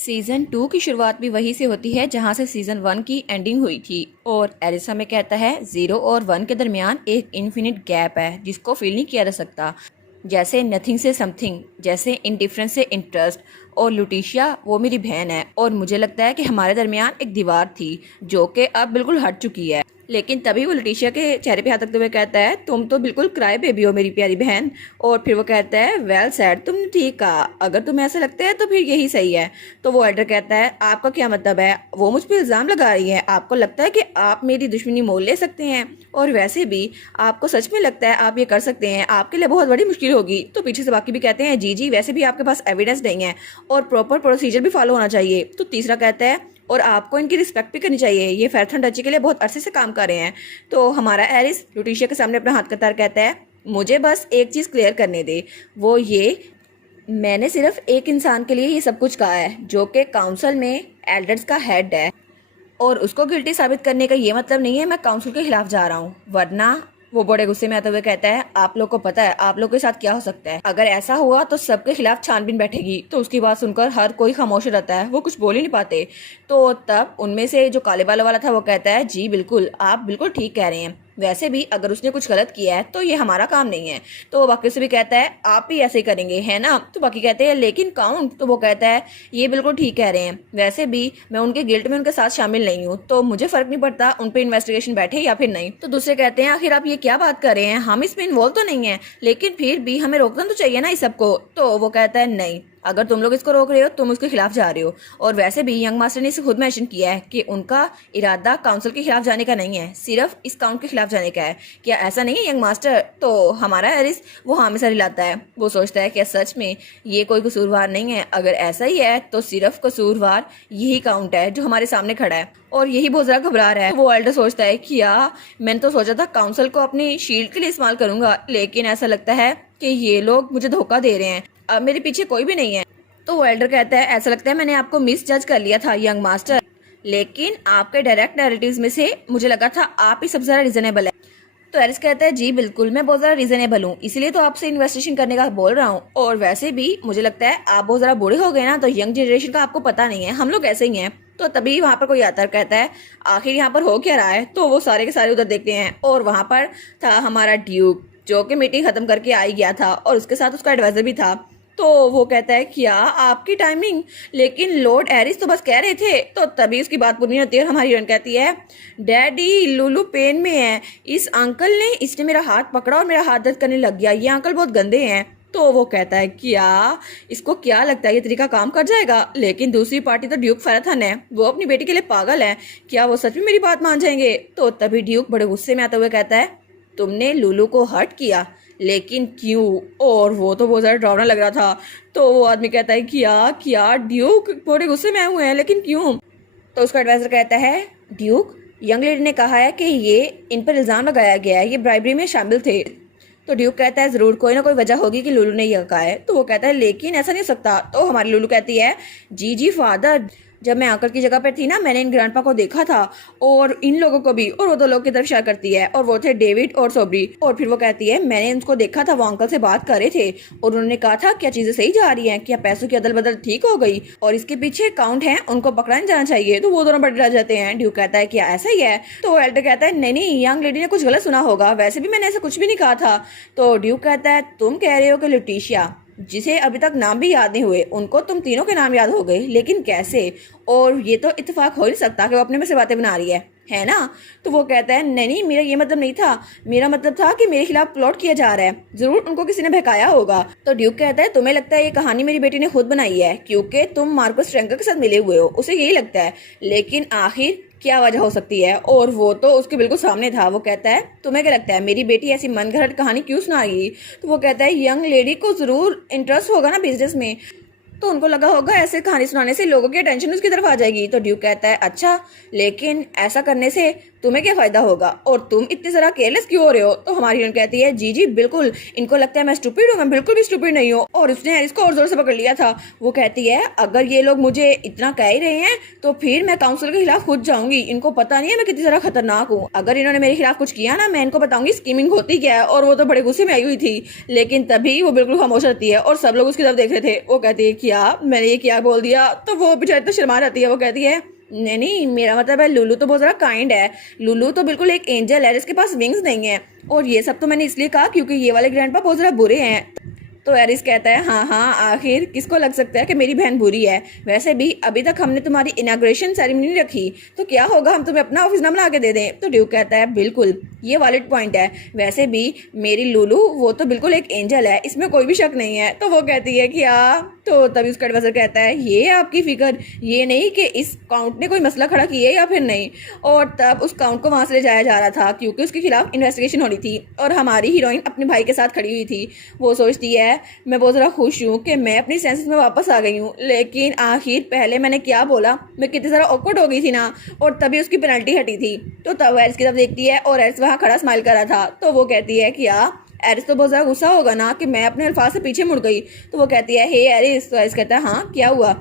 Season 2 की शुरुआत भी वहीं से होती है जहां से सीज़न 1 की एंडिंग हुई थी और एरिस हमें कहता है 0 और 1 के दरमियान एक इन्फिनिट गैप है जिसको फील नहीं किया जा सकता। जैसे नथिंग से समथिंग, जैसे इंडिफरेंस से इंटरेस्ट। और लुटिशिया वो मेरी बहन है और मुझे लगता है कि हमारे दरमियान एक दीवार थी जो कि अब बिल्कुल हट चुकी है। लेकिन तभी वो लुटिशिया के चेहरे पे हाथ रखते हुए कहता है तुम तो बिल्कुल क्राई बेबी हो मेरी प्यारी बहन। और फिर वो कहता है वेल सैड, तुमने ठीक कहा, अगर तुम्हें ऐसा लगता है तो फिर यही सही है। तो वो एल्डर कहता है आपका क्या मतलब है? वो मुझ पर इल्ज़ाम लगा रही है, आपको लगता है कि आप मेरी दुश्मनी मोल ले सकते हैं? और वैसे भी आपको सच में लगता है आप ये कर सकते हैं? आपके लिए बहुत बड़ी मुश्किल होगी। तो पीछे से बाकी भी कहते हैं जी जी, वैसे भी आपके पास एविडेंस नहीं है और प्रॉपर प्रोसीजर भी फॉलो होना चाहिए। तो तीसरा कहता है और आपको इनकी रिस्पेक्ट भी करनी चाहिए, ये फेरथन डची के लिए बहुत अरसे से काम कर रहे हैं। तो हमारा एरिस लुटिशिया के सामने अपना हाथ कतार कहता है मुझे बस एक चीज़ क्लियर करने दे, वो ये मैंने सिर्फ एक इंसान के लिए ये सब कुछ कहा है जो कि काउंसिल में एल्डर्स का हेड है और उसको गिल्टी साबित करने का ये मतलब नहीं है मैं काउंसिल के खिलाफ जा रहा हूँ। वरना वो बड़े गुस्से में आते हुए कहता है आप लोग को पता है आप लोग के साथ क्या हो सकता है? अगर ऐसा हुआ तो सबके खिलाफ छानबीन बैठेगी। तो उसकी बात सुनकर हर कोई खामोश रहता है, वो कुछ बोल ही नहीं पाते। तो तब उनमें से जो काले बालों वाला था वो कहता है जी बिल्कुल, आप बिल्कुल ठीक कह रहे हैं, वैसे भी अगर उसने कुछ गलत किया है तो ये हमारा काम नहीं है। तो वो बाकी से भी कहता है आप भी ऐसे ही करेंगे है ना? तो बाकी कहते हैं लेकिन काउंट, तो वो कहता है ये बिल्कुल ठीक कह रहे हैं, वैसे भी मैं उनके गिल्ट में उनके साथ शामिल नहीं हूँ तो मुझे फर्क नहीं पड़ता उन पे इन्वेस्टिगेशन बैठे या फिर नहीं। तो दूसरे कहते हैं आखिर आप ये क्या बात कर रहे हैं, हम इसमें इन्वॉल्व तो नहीं है, लेकिन फिर भी हमें रोकना तो चाहिए ना इस सबको। तो वो कहता है नहीं, अगर तुम लोग इसको रोक रहे हो तुम उसके खिलाफ जा रहे हो। और वैसे भी यंग मास्टर ने इसे खुद मेंशन किया है कि उनका इरादा काउंसिल के खिलाफ जाने का नहीं है, सिर्फ इस काउंट के खिलाफ जाने का है। क्या ऐसा नहीं है यंग मास्टर? तो हमारा एरिस वो हमेशा हिलाता है, वो सोचता है क्या सच में ये कोई कसूरवार नहीं है? अगर ऐसा ही है तो सिर्फ कसूरवार यही काउंट है जो हमारे सामने खड़ा है और यही बहुत ज़्यादा घबरा रहा है। वो एल्डर सोचता है कि यार मैंने तो सोचा था काउंसिल को अपनी शील्ड के लिए इस्तेमाल करूंगा, लेकिन ऐसा लगता है कि ये लोग मुझे धोखा दे रहे हैं, अब मेरे पीछे कोई भी नहीं है। तो वो एल्डर कहता है ऐसा लगता है मैंने आपको मिस जज कर लिया था यंग मास्टर, लेकिन आपके डायरेक्ट नैरेटिव्स में से मुझे लगा था आप ही सबसे ज़्यादा रीजनेबल है। तो एरिस कहता है जी बिल्कुल, मैं बहुत ज़्यादा रीजनेबल हूँ, इसलिए तो आपसे इन्वेस्टिगेशन करने का बोल रहा हूँ। और वैसे भी मुझे लगता है आप बहुत ज़्यादा बूढ़े हो गए ना, तो यंग जनरेशन का आपको पता नहीं है, हम लोग ऐसे ही हैं। तो तभी वहाँ पर कोई आता है, कहता है आखिर यहाँ पर हो क्या रहा है? तो वो सारे के सारे उधर देखते हैं और वहाँ पर था हमारा ड्यूक जो कि मीटिंग खत्म करके आ ही गया था और उसके साथ उसका एडवाइजर भी था। तो वो कहता है क्या आपकी टाइमिंग, लेकिन लॉर्ड एरिस तो बस कह रहे थे। तो तभी उसकी बात पूरी होती है और हमारी हीरोइन कहती है डैडी लुलू पेन में है, इस अंकल ने इसने मेरा हाथ पकड़ा और मेरा हाथ दर्द करने लग गया, ये अंकल बहुत गंदे हैं। तो वो कहता है क्या इसको क्या लगता है ये तरीका काम कर जाएगा? लेकिन दूसरी पार्टी तो ड्यूक फैराथन है, वो अपनी बेटी के लिए पागल है, क्या वो सच में मेरी बात मान जाएंगे? तो तभी ड्यूक बड़े गुस्से में आते हुए कहता है तुमने लुलू को हर्ट किया, लेकिन क्यों? और वो तो बहुत ज़्यादा डरावना लग रहा था। तो वो आदमी कहता है क्या क्या ड्यूक बड़े गुस्से में आए हुए हैं, लेकिन क्यों? तो उसका एडवाइजर कहता है ड्यूक यंग लेडी ने कहा है कि ये इन पर इल्ज़ाम लगाया गया है, ये ब्राइबरी में शामिल थे। तो ड्यूक कहता है ज़रूर कोई ना कोई वजह होगी कि लुलू ने यह कहा है। तो वो कहता है लेकिन ऐसा नहीं हो सकता। तो हमारी लुलू कहती है जी जी फादर, जब मैं अंकल की जगह पर थी ना मैंने इन ग्रैंडपा को देखा था और इन लोगों को भी, और वो दो लोग की तरफ इशारा करती है और वो थे डेविड और सोबरी। और फिर वो कहती है मैंने उनको देखा था, वो अंकल से बात कर रहे थे और उन्होंने कहा था क्या चीजें सही जा रही हैं, क्या पैसों की अदल बदल ठीक हो गई और इसके पीछे काउंट है, उनको पकड़ा नहीं जाना चाहिए। तो वो दोनों बड़े डर जाते हैं। ड्यूक कहता है क्या ऐसा ही है? तो एल्डर कहता है नहीं नहीं, यंग लेडी ने कुछ गलत सुना होगा, वैसे भी मैंने ऐसा कुछ भी नहीं कहा था। तो ड्यूक कहता है तुम कह रहे हो कि लुटिशिया जिसे अभी तक नाम भी याद नहीं हुए उनको तुम तीनों के नाम याद हो गए, लेकिन कैसे? और ये तो इत्तेफाक हो नहीं सकता कि वो अपने में से बातें बना रही है ना? तो वो कहता है नहीं नहीं, मेरा ये मतलब नहीं था, मेरा मतलब था कि मेरे खिलाफ प्लॉट किया जा रहा है, जरूर उनको किसी ने बहकाया होगा। तो ड्यूक कहता है तुम्हें लगता है ये कहानी मेरी बेटी ने खुद बनाई है क्योंकि तुम मार्कस ट्रेंकर के साथ मिले हुए हो, उसे यही लगता है, लेकिन आखिर क्या वजह हो सकती है? और वो तो उसके बिल्कुल सामने था। वो कहता है तुम्हें क्या लगता है मेरी बेटी ऐसी मनगढ़ंत कहानी क्यों सुनाएगी? तो वो कहता है यंग लेडी को जरूर इंटरेस्ट होगा ना बिजनेस में, तो उनको लगा होगा ऐसे कहानी सुनाने से लोगों की अटेंशन उसकी तरफ आ जाएगी। तो ड्यूक कहता है अच्छा, लेकिन ऐसा करने से तुम्हें क्या फ़ायदा होगा और तुम इतनी ज़रा केयरलेस क्यों हो रहे हो। तो हमारी हीरोइन कहती है जी जी बिल्कुल, इनको लगता है मैं स्टूपिड हूँ, मैं बिल्कुल भी स्टूपिड नहीं हूँ। और उसने हैरिस को और जोर से पकड़ लिया था। वो कहती है अगर ये लोग मुझे इतना कह ही रहे हैं तो फिर मैं काउंसिल के खिलाफ खुद जाऊंगी। इनको पता नहीं है मैं कितनी ज़रा खतरनाक हूँ। अगर इन्होंने मेरे खिलाफ कुछ किया ना, मैं इनको बताऊंगी स्कीमिंग होती क्या है। और वो तो बड़े गुस्से में आई हुई थी, लेकिन तभी वो बिल्कुल खामोश रहती है और सब लोग उसकी तरफ देख रहे थे। वो कहती है क्या मैंने ये क्या बोल दिया। तो वो बेचारी तो शर्मा जाती है। वो कहती है नहीं नहीं, मेरा मतलब है लुलू तो बहुत ज़्यादा काइंड है। लुलू तो बिल्कुल एक एंजल है जिसके पास विंग्स नहीं है। और ये सब तो मैंने इसलिए कहा क्योंकि ये वाले ग्रैंडपा बहुत ज़्यादा बुरे हैं। तो एरिस कहता है हाँ हाँ, आखिर किसको लग सकता है कि मेरी बहन बुरी है। वैसे भी अभी तक हमने तुम्हारी इनाग्रेशन सेरेमनी नहीं रखी, तो क्या होगा हम तुम्हें अपना ऑफिस ना बना के दे दें। तो ड्यूक कहता है बिल्कुल, ये वैलिड पॉइंट है। वैसे भी मेरी लुलू वो तो बिल्कुल एक एंजल है, इसमें कोई भी शक नहीं है। तो वो कहती है क्या। तो तभी उसका एडवाइजर कहता है ये आपकी फिक्र, ये नहीं कि इस काउंट ने कोई मसला खड़ा किया या फिर नहीं। और तब उस काउंट को वहां से ले जाया जा रहा था क्योंकि उसके खिलाफ इन्वेस्टिगेशन हो रही थी और हमारी हीरोइन अपने भाई के साथ खड़ी हुई थी। वो सोचती है मैं बहुत ज़रा खुश हूँ कि मैं अपनी सेंसेस में वापस आ गई हूँ, लेकिन आखिर पहले मैंने क्या बोला, मैं कितनी ज़रा ऑकवर्ड हो गई थी ना। और तभी उसकी पेनल्टी हटी थी। तो तब एरिस की तरफ देखती है और एरिस वहाँ खड़ा स्माइल कर रहा था। तो वो कहती है क्या। एरिस तो बहुत ज़्यादा गुस्सा होगा ना कि मैं अपने अल्फाज से पीछे मुड़ गई। तो वो कहती है हे एरिस। तो एरिस कहता है हाँ क्या हुआ।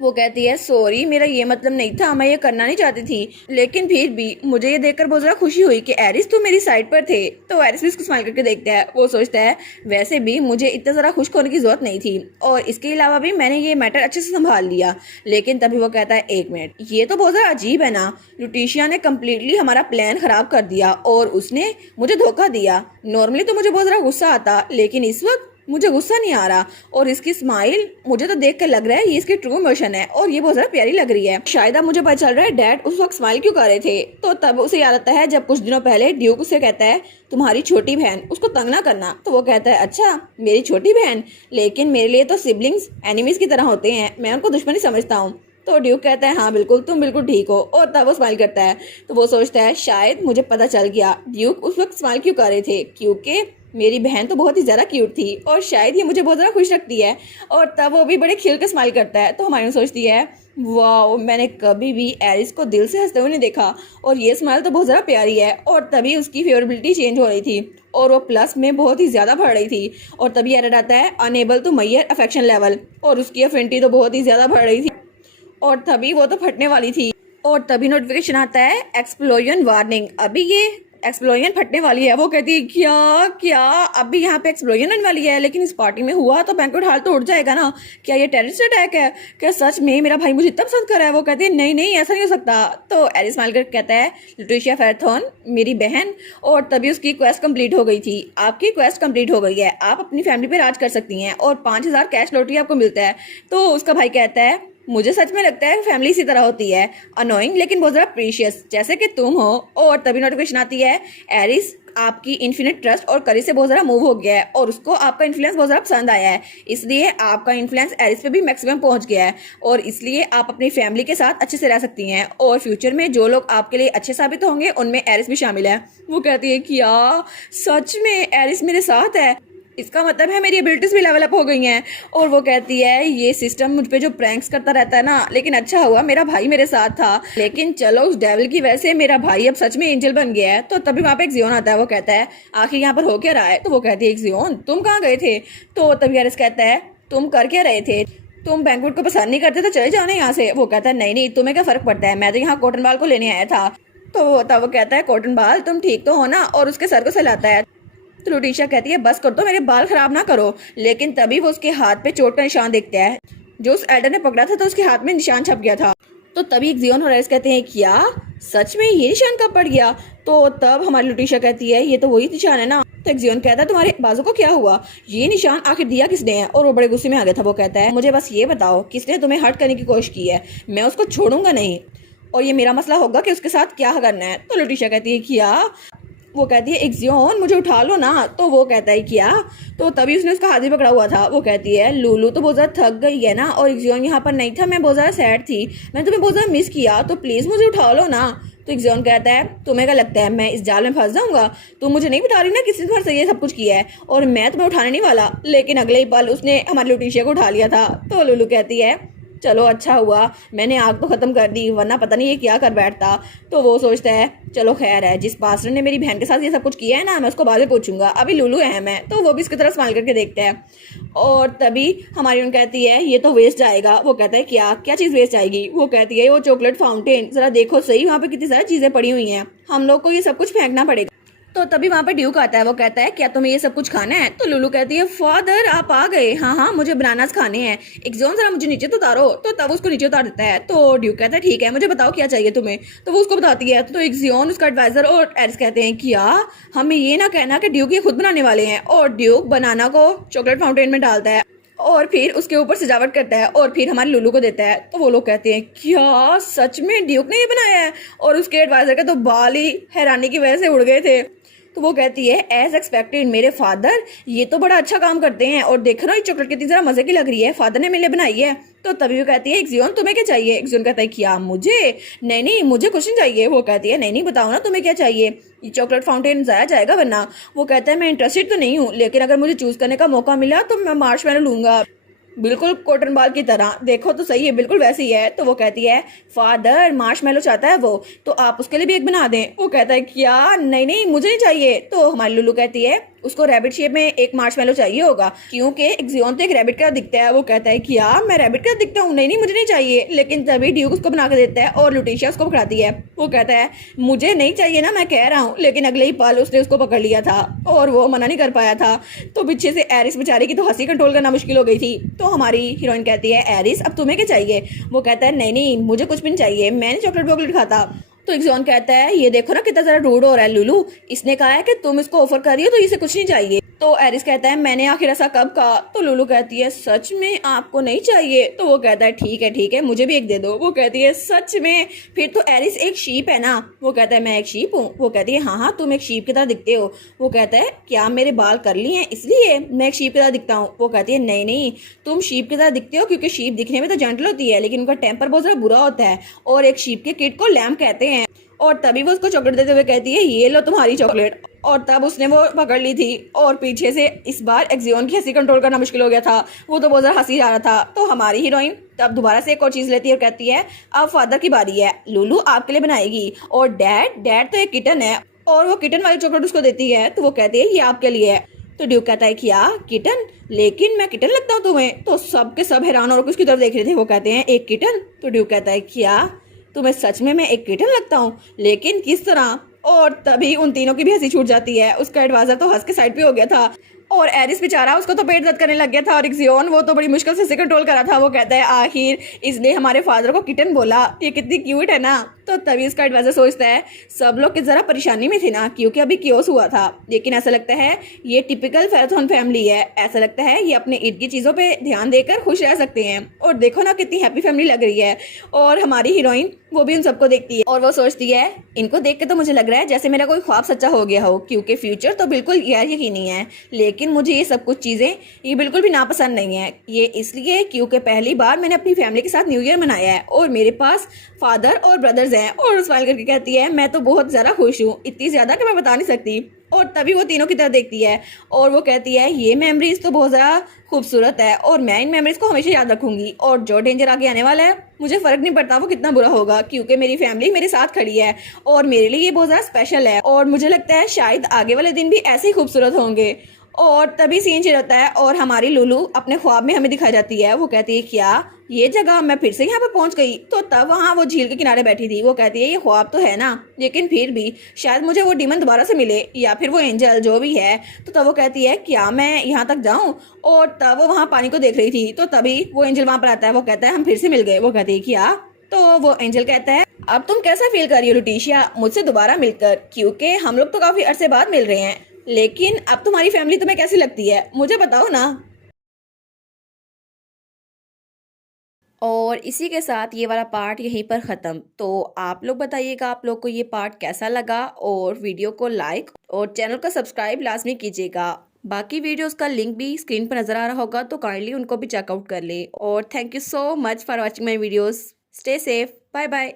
वो कहती है सॉरी, मेरा ये मतलब नहीं था, मैं ये करना नहीं चाहती थी, लेकिन फिर भी मुझे ये देखकर बहुत ज़्यादा खुशी हुई कि एरिस तो मेरी साइड पर थे। तो एरिस भी उसको स्माइल करके देखता है। वो सोचता है वैसे भी मुझे इतना ज़रा खुश होने की ज़रूरत नहीं थी और इसके अलावा भी मैंने ये मैटर अच्छे से संभाल लिया। लेकिन तभी वो कहता है एक मिनट, ये तो बहुत ज़्यादा अजीब है ना। लुटिशिया ने कम्प्लीटली हमारा प्लान ख़राब कर दिया और उसने मुझे धोखा दिया। नॉर्मली तो मुझे बहुत ज़्यादा गुस्सा आता, लेकिन इस वक्त मुझे गुस्सा नहीं आ रहा। और इसकी स्माइल मुझे तो देख कर लग रहा है ये इसकी ट्रू इमोशन है और ये बहुत ज्यादा प्यारी लग रही है। शायद अब मुझे पता चल रहा है डैड उस वक्त स्माइल क्यों कर रहे थे। तो तब उसे याद आता है जब कुछ दिनों पहले ड्यूक उसे कहता है तुम्हारी छोटी बहन, उसको तंग ना करना। तो वो कहता है अच्छा मेरी छोटी बहन, लेकिन मेरे लिए तो सिबलिंग्स एनिमीज की तरह होते हैं, मैं उनको दुश्मनी समझता हूँ। तो ड्यूक कहता है हाँ बिल्कुल, तुम बिल्कुल ठीक हो। और तब वो स्माइल करता है। तो वो सोचता है शायद मुझे पता चल गया ड्यूक उस वक्त स्माइल क्यों कर रहे थे, क्योंकि मेरी बहन तो बहुत ही ज़्यादा क्यूट थी और शायद ये मुझे बहुत ज़्यादा खुश रखती है। और तब वो भी बड़े खिल के स्माइल करता है। तो हमारी सोचती है वाह, मैंने कभी भी एरिस को दिल से हंसते हुए नहीं देखा और ये स्माइल तो बहुत ज़्यादा प्यारी है। और तभी उसकी फेवरेबिलिटी चेंज हो रही थी और वो प्लस में बहुत ही ज़्यादा बढ़ रही थी। और तभी एरर आता है unable to measure affection level, और उसकी अफिनिटी तो बहुत ही ज़्यादा बढ़ रही थी और तभी वो तो फटने वाली थी। और तभी नोटिफिकेशन आता है एक्सप्लोजन वार्निंग, अभी ये एक्सप्लोजन फटने वाली है। वो कहती है क्या क्या अभी यहाँ पे एक्सप्लोजन होने वाली है, लेकिन इस पार्टी में हुआ तो बैंक्वेट हॉल तो उड़ जाएगा ना, क्या ये टेररिस्ट अटैक है, क्या सच में मेरा भाई मुझे इतना पसंद कर रहा है। वो कहती है नहीं नहीं ऐसा नहीं हो सकता। तो एरिस स्माइल कर कहता है लुटिशिया फेरथॉन मेरी बहन। और तभी उसकी क्वेस्ट कंप्लीट हो गई थी। आपकी क्वेस्ट कंप्लीट हो गई है, आप अपनी फैमिली पे राज कर सकती हैं और 5000 कैश लॉटरी आपको मिलता है। तो उसका भाई कहता है मुझे सच में लगता है फैमिली इसी तरह होती है, अनोइंग लेकिन बहुत ज़्यादा प्रीशियस, जैसे कि तुम हो। और तभी नोटिफिकेशन आती है एरिस आपकी इन्फिनिट ट्रस्ट और करी से बहुत ज़्यादा मूव हो गया है और उसको आपका इन्फ्लुएंस बहुत ज़्यादा पसंद आया है, इसलिए आपका इन्फ्लुएंस एरिस पे भी मैक्सिमम पहुंच गया है और इसलिए आप अपनी फैमिली के साथ अच्छे से रह सकती हैं और फ्यूचर में जो लोग आपके लिए अच्छे साबित होंगे उनमें एरिस भी शामिल है। वो कहती है कि सच में एरिस मेरे साथ है, इसका मतलब है मेरी एबिलिटीज भी लेवल अप हो गई हैं। और वो कहती है ये सिस्टम मुझ पे जो प्रैंक्स करता रहता है ना, लेकिन अच्छा हुआ मेरा भाई मेरे साथ था, लेकिन चलो उस डेविल की वजह से मेरा भाई अब सच में एंजल बन गया है। तो तभी वहाँ पे एक जियोन आता है। वो कहता है आखिर यहाँ पर हो क्या रहा है। तो वो कहती है जियोन तुम कहाँ गए थे। तो तभी एरिस कहता है तुम कर क्या रहे थे, तुम बैंक्वेट को पसंद नहीं करते तो चले जाओ ना यहाँ से। वो कहता है नहीं नहीं, तुम्हें क्या फर्क पड़ता है, मैं तो यहाँ कॉटन बाल को लेने आया था। तो तब वो कहता है कॉटन बाल तुम ठीक तो हो ना, और उसके सर को सहलाता है। तो लुटिशिया कहती है बस कर दो, मेरे बाल खराब ना करो। लेकिन तभी वो उसके हाथ पे चोट का निशान देखता है, जो उस एल्डर ने पकड़ा था तो उसके हाथ में निशान छप गया था। तो तभी जियोन और एरिस कहते हैं क्या सच में ये निशान कब पड़ गया। तो तब हमारी लुटिशिया कहती है ये तो वही निशान है ना। तो जियोन कहता है तुम्हारे बाजू को क्या हुआ, ये निशान आखिर दिया किसने है। और वो बड़े गुस्से में आ गया था। वो कहता है मुझे बस ये बताओ किसने तुम्हें हर्ट करने की कोशिश की है, मैं उसको छोड़ूंगा नहीं और ये मेरा मसला होगा कि उसके साथ क्या करना है। तो लुटिशिया कहती है क्या। वो कहती है एक्जियोन मुझे उठा लो ना। तो वो कहता है क्या। तो तभी उसने उसका हाथ भी पकड़ा हुआ था। वो कहती है लूलू तो बहुत ज़्यादा थक गई है ना और एक्जियोन यहाँ पर नहीं था, मैं बहुत ज़्यादा सैड थी, मैंने तुम्हें बहुत ज़्यादा मिस किया, तो प्लीज़ मुझे उठा लो ना। तो एक्जियोन कहता है तुम्हें क्या लगता है मैं इस जाल में फंस जाऊंगा, तुम मुझे नहीं बता रही ना किसी भर से ये सब कुछ किया है और मैं तुम्हें उठाने नहीं वाला। लेकिन अगले ही पल उसने हमारी लुटिशिया को उठा लिया था। तो लूलू कहती है चलो अच्छा हुआ मैंने आग तो ख़त्म कर दी, वरना पता नहीं ये क्या कर बैठता। तो वो सोचता है चलो खैर है, जिस पास्टर ने मेरी बहन के साथ ये सब कुछ किया है ना, मैं उसको बाद में पूछूंगा, अभी लुलू अहम है। तो वो भी इसकी तरफ स्माइल करके देखता है। और तभी हमारी उन कहती है ये तो वेस्ट जाएगा। वो कहता है क्या क्या चीज़ वेस्ट जाएगी? वो कहती है वो चॉकलेट फाउंटेन, ज़रा देखो सही वहाँ पे कितनी सारी चीज़ें पड़ी हुई हैं, हम लोग को ये सब कुछ फेंकना पड़ेगा। तो तभी वहां पे ड्यूक आता है। वो कहता है क्या तुम्हें ये सब कुछ खाना है? तो लुलू कहती है फादर आप आ गए, हाँ हाँ मुझे बनानास खाने हैं, एग्जॉन जरा मुझे नीचे तो उतारो। तो तब उसको नीचे उतार देता है। तो ड्यूक कहता है ठीक है मुझे बताओ क्या चाहिए तुम्हें। तो वो उसको बताती है। तो एग्जॉन उसका एडवाइजर और एरिस कहते हैं क्या हमें ये ना कहना कि ड्यूक ये खुद बनाने वाले हैं। और ड्यूक बनाना को चॉकलेट फाउंटेन में डालता है और फिर उसके ऊपर सजावट करता है और फिर हमारे लुलू को देता है। तो वो लोग कहते हैं क्या सच में ड्यूक ने ये बनाया है? और उसके एडवाइजर के तो बाल ही हैरानी की वजह से उड़ गए थे। तो वो कहती है एज एक्सपेक्टेड मेरे फादर ये तो बड़ा अच्छा काम करते हैं, और देखो ना ये चॉकलेट कितनी जरा मजे की लग रही है, फादर ने मेरे लिए बनाई है। तो तभी वो कहती है एक्सियोन तुम्हें क्या चाहिए? एक्सियोन कहता है क्या मुझे? नहीं नहीं मुझे कुछ नहीं चाहिए। वो कहती है नहीं नहीं बताओ ना तुम्हें क्या चाहिए, ये चॉकलेट फाउंटेन जाया जाएगा वरना। वो कहता है मैं इंटरेस्टेड तो नहीं हूँ, लेकिन अगर मुझे चूज करने का मौका मिला तो मैं मार्शमैलो लूंगा, बिल्कुल कॉटन बाल की तरह, देखो तो सही है बिल्कुल वैसे ही है। तो वो कहती है फादर मार्शमैलो चाहता है वो, तो आप उसके लिए भी एक बना दें। वो कहता है क्या नहीं नहीं मुझे नहीं चाहिए। तो हमारी लुलू कहती है उसको रैबिट शेप में एक मार्शमैलो चाहिए होगा, क्योंकि एक्सियोन तो एक रैबिट का दिखता है। वो कहता है क्या मैं रैबिट का दिखता हूँ? नहीं नहीं मुझे नहीं चाहिए। लेकिन तभी ड्यूक उसको बना के देता है और लुटिशिया उसको पकड़ाती है। वो कहता है मुझे नहीं चाहिए ना, मैं कह रहा हूँ, लेकिन अगले ही पल उसने उसको पकड़ लिया था और वो मना नहीं कर पाया था। तो पीछे से एरिस बेचारी की तो हंसी कंट्रोल करना मुश्किल हो गई थी। तो हमारी हीरोइन कहती है एरिस अब तुम्हें क्या चाहिए? वो कहता है नहीं नहीं मुझे कुछ भी नहीं चाहिए, मैंने चॉकलेट वॉकलेट खाता। तो एक्सॉन कहता है ये देखो ना कितना जरा रूड हो रहा है लुलू, इसने कहा है कि तुम इसको ऑफर कर रही हो तो इसे कुछ नहीं चाहिए। तो एरिस कहता है मैंने आखिर ऐसा कब कहा? तो लुलू कहती है सच में आपको नहीं चाहिए? तो वो कहता है ठीक है मुझे भी एक दे दो। वो कहती है सच में? फिर तो एरिस एक शीप है ना? वो कहता है मैं एक शीप हूँ? वो कहती है हाँ तुम एक शीप की तरह दिखते हो। वो कहता है क्या मेरे बाल कर लिए हैं इसलिए मैं एक शीप की तरह दिखता हूँ? वो कहती है नहीं नहीं तुम शीप की तरह दिखते हो क्योंकि शीप दिखने में तो जेंटल होती है लेकिन उनका टेम्पर बहुत ज्यादा बुरा होता है, और एक शीप के किड को लैम कहते हैं। और तभी वो उसको चॉकलेट देते हुए कहती है ये लो तुम्हारी चॉकलेट। और तब उसने वो पकड़ ली थी और पीछे से इस बार एक्सियोन की हंसी कंट्रोल करना मुश्किल हो गया था, वो तो बहुत ज़्यादा हंसी जा रहा था। तो हमारी हीरोइन तब दोबारा से एक और चीज़ लेती है और कहती है अब फादर की बारी है, लुलू आपके लिए बनाएगी। और डैड तो एक किटन है, और वो किटन वाली चॉकलेट उसको देती है। तो वो कहती है ये आपके लिए है। तो ड्यूक कहता है क्या किटन? लेकिन मैं किटन लगता हूँ तुम्हें? तो सब के सब हैरान और उसकी तरफ देख रहे थे। वो कहते हैं एक किटन? तो ड्यूक कहता है क्या तुम्हें सच में मैं एक किटन लगता हूँ? लेकिन किस तरह? और तभी उन तीनों की भी हंसी छूट जाती है। उसका एडवाइजर तो हंस के साइड पे हो गया था, और एरिस बेचारा उसको तो पेट दर्द करने लग गया था, और एक्सियोन वो तो बड़ी मुश्किल से कंट्रोल करा था। वो कहता है आखिर इसलिए हमारे फादर को किटन बोला, ये कितनी क्यूट है ना। तो तभी उसका एडवाइजर सोचता है सब लोग किस जरा परेशानी में थे ना, क्योंकि अभी क्योस हुआ था, लेकिन ऐसा लगता है ये टिपिकल फेराथन फैमिली है, ऐसा लगता है ये अपने इर्द की चीज़ों पे ध्यान देकर खुश रह सकते हैं। और देखो ना कितनी हैप्पी फैमिली लग रही है। और हमारी हीरोइन वो भी उन सबको देखती है और वो सोचती है इनको देख के तो मुझे लग रहा है जैसे मेरा कोई ख्वाब सच्चा हो गया हो, क्योंकि फ्यूचर तो बिल्कुल गैर यकीनी है। लेकिन मुझे ये सब कुछ चीज़ें ये बिल्कुल भी नापसंद नहीं है, ये इसलिए क्योंकि पहली बार मैंने अपनी फैमिली के साथ न्यू ईयर मनाया है और मेरे पास फादर और ब्रदर्स हैं। और स्माइल करके कहती है मैं तो बहुत ज़्यादा खुश हूँ, इतनी ज़्यादा कि मैं बता नहीं सकती। और तभी वो तीनों की तरफ देखती है और वो कहती है ये मेमोरीज तो बहुत ज़्यादा खूबसूरत है और मैं इन मेमोरीज को हमेशा याद रखूंगी, और जो डेंजर आगे आने वाला है मुझे फ़र्क नहीं पड़ता वो कितना बुरा होगा, क्योंकि मेरी फैमिली मेरे साथ खड़ी है और मेरे लिए ये बहुत ज़्यादा स्पेशल है, और मुझे लगता है शायद आगे वाले दिन भी ऐसे ही खूबसूरत होंगे। और तभी सीन चल जाता है और हमारी लुलू अपने ख्वाब में हमें दिखाई जाती है। वो कहती है क्या ये जगह मैं फिर से यहाँ पे पहुंच गई? तो तब वहाँ वो झील के किनारे बैठी थी। वो कहती है ये ख्वाब तो है ना, लेकिन फिर भी शायद मुझे वो डीमन दोबारा से मिले या फिर वो एंजल जो भी है। तो तब वो कहती है क्या मैं यहाँ तक जाऊँ? और तब वो वहाँ पानी को देख रही थी, तो तभी वो एंजल वहाँ पर आता है। वो कहता है हम फिर से मिल गए। वो कहती है क्या? तो वो एंजल कहता है अब तुम कैसा फील कर रही हो लुटिशिया मुझसे दोबारा मिलकर, क्योंकि हम लोग तो काफी अरसे बाद मिल रहे हैं, लेकिन अब तुम्हारी फैमिली तुम्हें कैसी लगती है मुझे बताओ ना। और इसी के साथ ये वाला पार्ट यहीं पर ख़त्म। तो आप लोग बताइएगा आप लोग को ये पार्ट कैसा लगा, और वीडियो को लाइक और चैनल को सब्सक्राइब लाजमी कीजिएगा। बाकी वीडियोस का लिंक भी स्क्रीन पर नज़र आ रहा होगा, तो काइंडली उनको भी चेकआउट कर ले। और thank you so much for watching my videos. Stay safe, bye bye.